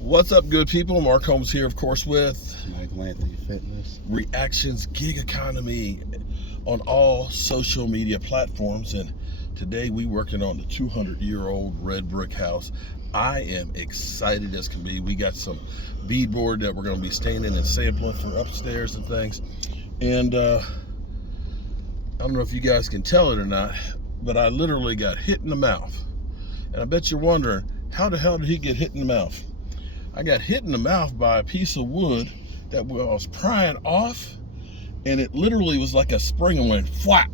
What's up, good people? Mark Holmes here, of course, with Michael Anthony Fitness. Reactions Gig Economy on all social media platforms. And today we working on the 200-year-old red brick house. I am excited as can be. We got some beadboard that we're going to be standing and sampling for upstairs and things. And I don't know if you guys can tell it or not, but I literally got hit in the mouth. And I bet you're wondering, how the hell did he get hit in the mouth? I got hit in the mouth by a piece of wood that I was prying off, and it literally was like a spring and went flap.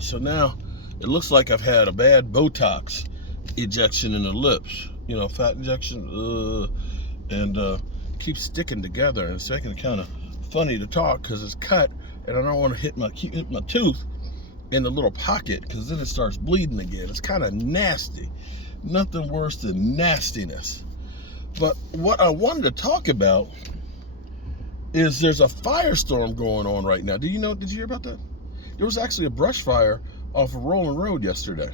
So now it looks like I've had a bad Botox ejection in the lips, fat injection, and keeps sticking together, and it's making it kind of funny to talk because it's cut, and I don't want to hit my tooth in the little pocket because then it starts bleeding again. It's kind of nasty. Nothing worse than nastiness. But what I wanted to talk about is there's a firestorm going on right now. Did you hear about that? There was actually a brush fire off of Rolling Road yesterday.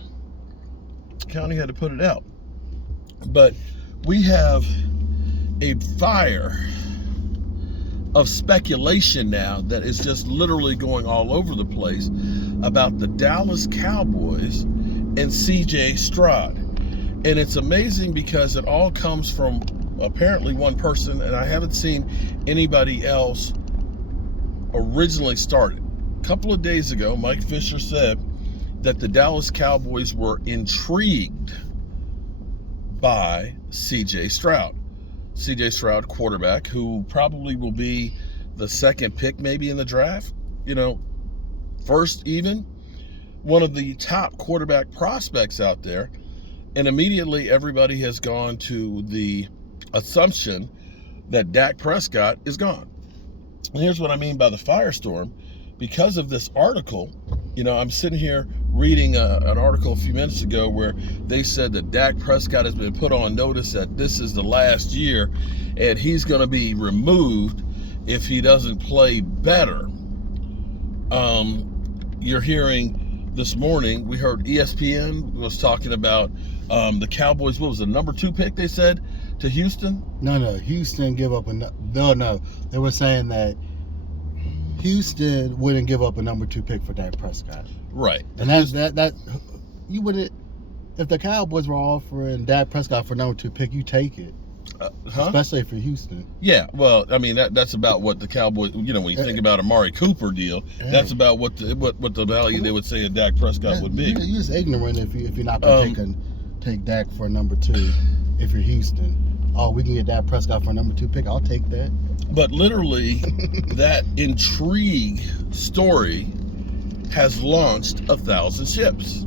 County had to put it out. But we have a fire of speculation now that is just literally going all over the place about the Dallas Cowboys and CJ Stroud. And it's amazing because it all comes from apparently one person, and I haven't seen anybody else originally start it. A couple of days ago, Mike Fisher said that the Dallas Cowboys were intrigued by CJ Stroud. CJ Stroud, quarterback, who probably will be the second pick maybe in the draft, first even. One of the top quarterback prospects out there. And immediately everybody has gone to the assumption that Dak Prescott is gone. And here's what I mean by the firestorm. Because of this article, I'm sitting here reading an article a few minutes ago where they said that Dak Prescott has been put on notice that this is the last year and he's going to be removed if he doesn't play better. You're hearing this morning, we heard ESPN was talking about the Cowboys. What was the number 2 pick they said to Houston? No. Houston give up no. They were saying that Houston wouldn't give up a number 2 pick for Dak Prescott. Right. And that you wouldn't. If the Cowboys were offering Dak Prescott for number 2 pick, you take it. Especially for Houston. Yeah, well, I mean that's about what the Cowboys. When you think about Amari Cooper deal, that's about what the value they would say a Dak Prescott would be. You're just ignorant if you're not going to take Dak for a number 2. If you're Houston, we can get Dak Prescott for a number 2 pick. I'll take that. But literally, that intrigue story has launched 1,000 ships.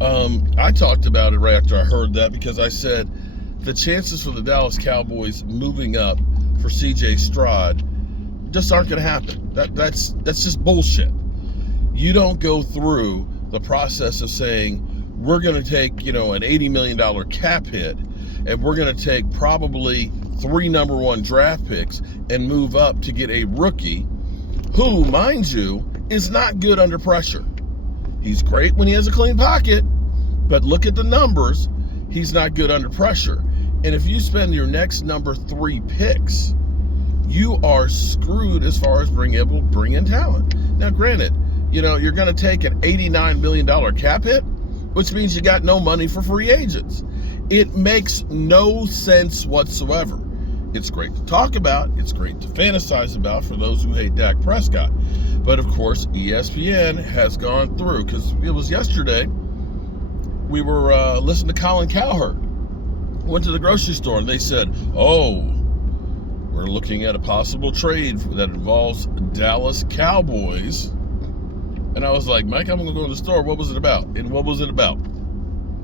I talked about it right after I heard that because I said the chances for the Dallas Cowboys moving up for CJ Stroud just aren't going to happen. That's just bullshit. You don't go through the process of saying we're going to take an $80 million cap hit and we're going to take probably 3 number 1 draft picks and move up to get a rookie who, mind you, is not good under pressure. He's great when he has a clean pocket, but look at the numbers. He's not good under pressure. And if you spend your next number 3 picks, you are screwed as far as being able to bring in talent. Now, granted, you're going to take an $89 million cap hit, which means you got no money for free agents. It makes no sense whatsoever. It's great to talk about. It's great to fantasize about for those who hate Dak Prescott. But, of course, ESPN has gone through, because it was yesterday, we were listening to Colin Cowherd. Went to the grocery store and they said, we're looking at a possible trade that involves Dallas Cowboys. And I was like, Mike, I'm going to go in the store. What was it about? And what was it about?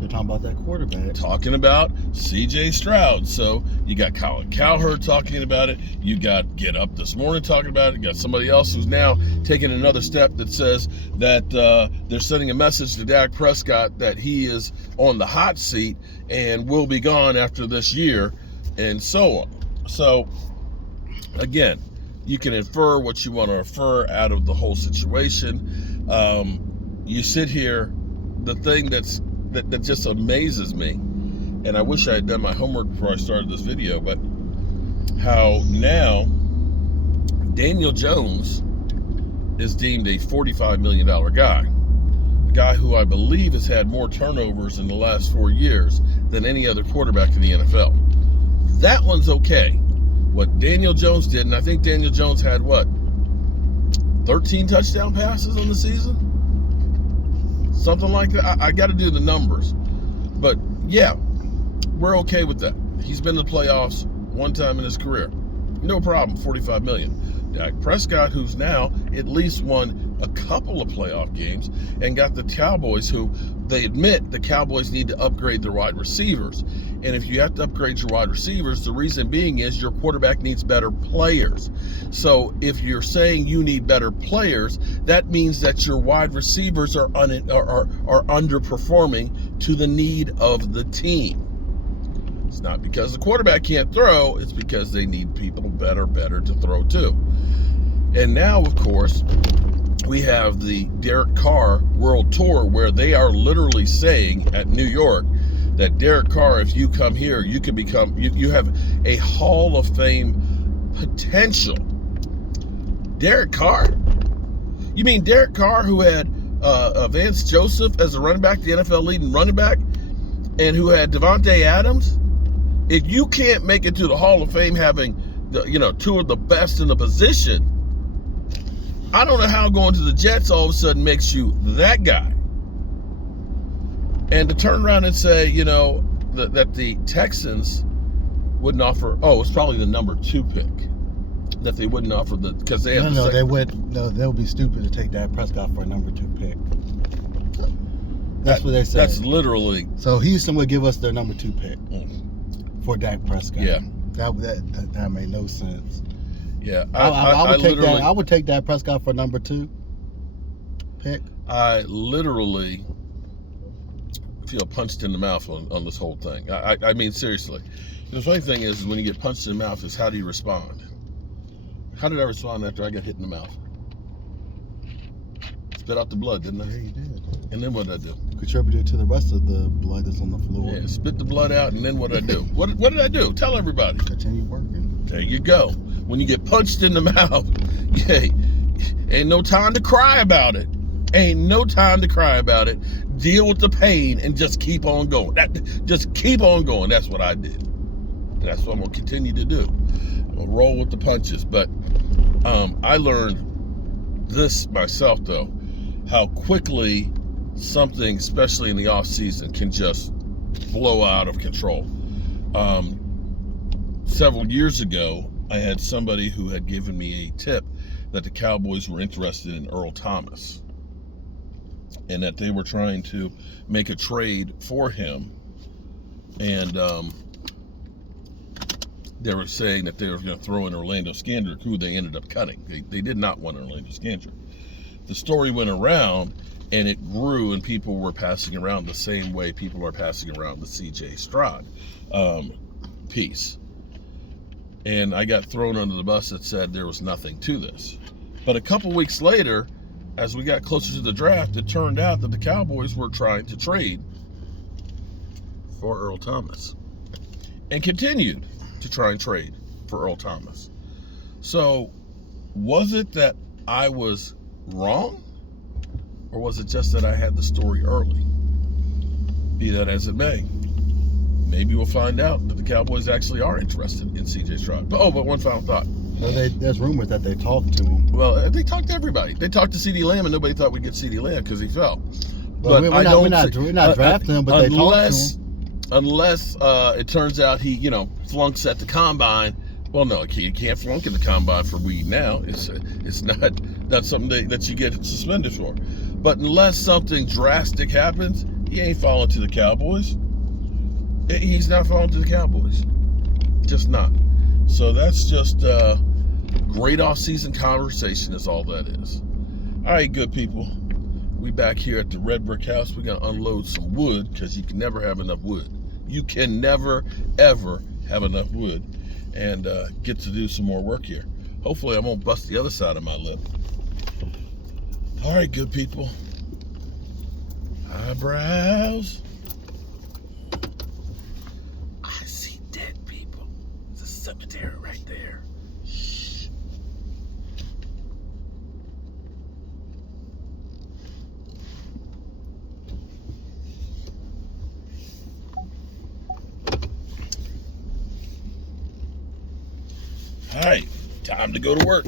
They're talking about that quarterback. Talking about CJ Stroud. So you got Colin Cowherd talking about it. You got Get Up This Morning talking about it. You got somebody else who's now taking another step that says that they're sending a message to Dak Prescott that he is on the hot seat and will be gone after this year, and so on. So, again, you can infer what you want to infer out of the whole situation. You sit here, the thing that just amazes me and I wish I had done my homework before I started this video, but how now Daniel Jones is deemed a $45 million guy. A guy who I believe has had more turnovers in the last 4 years than any other quarterback in the NFL. That one's okay. What Daniel Jones did, and I think Daniel Jones had, 13 touchdown passes on the season? Something like that. I got to do the numbers. But, yeah, we're okay with that. He's been in the playoffs one time in his career. No problem, $45 million. Dak Prescott, who's now at least won a couple of playoff games, and got the Cowboys, who they admit the Cowboys need to upgrade their wide receivers. And if you have to upgrade your wide receivers, the reason being is your quarterback needs better players. So if you're saying you need better players, that means that your wide receivers are underperforming to the need of the team. It's not because the quarterback can't throw, it's because they need people better to throw to. And now, of course, we have the Derek Carr World Tour, where they are literally saying at New York that Derek Carr, if you come here, you can become, you have a Hall of Fame potential. Derek Carr? You mean Derek Carr, who had Vance Joseph as a running back, the NFL leading running back, and who had Devontae Adams? If you can't make it to the Hall of Fame having two of the best in the position, I don't know how going to the Jets all of a sudden makes you that guy. And to turn around and say, that the Texans wouldn't offer, it's probably the number 2 pick, that they wouldn't offer because they have they would be stupid to take Dak Prescott for a number 2 pick. That's what they said. That's literally. So Houston would give us their number 2 pick for Dak Prescott. Yeah. That made no sense. Yeah. I would take Dak Prescott for number 2 pick. I literally feel punched in the mouth on this whole thing. I mean, seriously. The funny thing is when you get punched in the mouth is how do you respond? How did I respond after I got hit in the mouth? Spit out the blood, didn't I? Yeah, you did. And then what did I do? Contributed to the rest of the blood that's on the floor. Yeah, spit the blood out, and then what did I do? What did I do? Tell everybody. Continue working. There you go. When you get punched in the mouth, ain't no time to cry about it. Ain't no time to cry about it. Deal with the pain and just keep on going. Just keep on going. That's what I did. And that's what I'm going to continue to do. I'm going to roll with the punches. But I learned this myself, though, how quickly something, especially in the off season, can just blow out of control. Several years ago, I had somebody who had given me a tip that the Cowboys were interested in Earl Thomas and that they were trying to make a trade for him. And they were saying that they were going to throw in Orlando Scandrick, who they ended up cutting. They did not want Orlando Scandrick. The story went around and it grew, and people were passing around the same way people are passing around the C.J. Stroud piece. And I got thrown under the bus that said there was nothing to this. But a couple weeks later, as we got closer to the draft, it turned out that the Cowboys were trying to trade for Earl Thomas and continued to try and trade for Earl Thomas. So was it that I was wrong, or was it just that I had the story early? Be that as it may, maybe we'll find out that the Cowboys actually are interested in C.J. Stroud. But one final thought. So there's rumors that they talked to him. Well, they talked to everybody. They talked to CeeDee Lamb, and nobody thought we'd get CeeDee Lamb because he fell. But we're not drafting him, but they talked to him. Unless it turns out he, flunks at the combine. Well, no, he can't flunk at the combine for weed now. It's not something that you get suspended for. But unless something drastic happens, he ain't falling to the Cowboys. He's not falling to the Cowboys. Just not. So that's just great off-season conversation is all that is. All right, good people. We back here at the Red Brick House. We're going to unload some wood because you can never have enough wood. You can never, ever have enough wood and get to do some more work here. Hopefully I won't bust the other side of my lip. All right, good people. Eyebrows. cemetery right there. Shh. All right, time to go to work.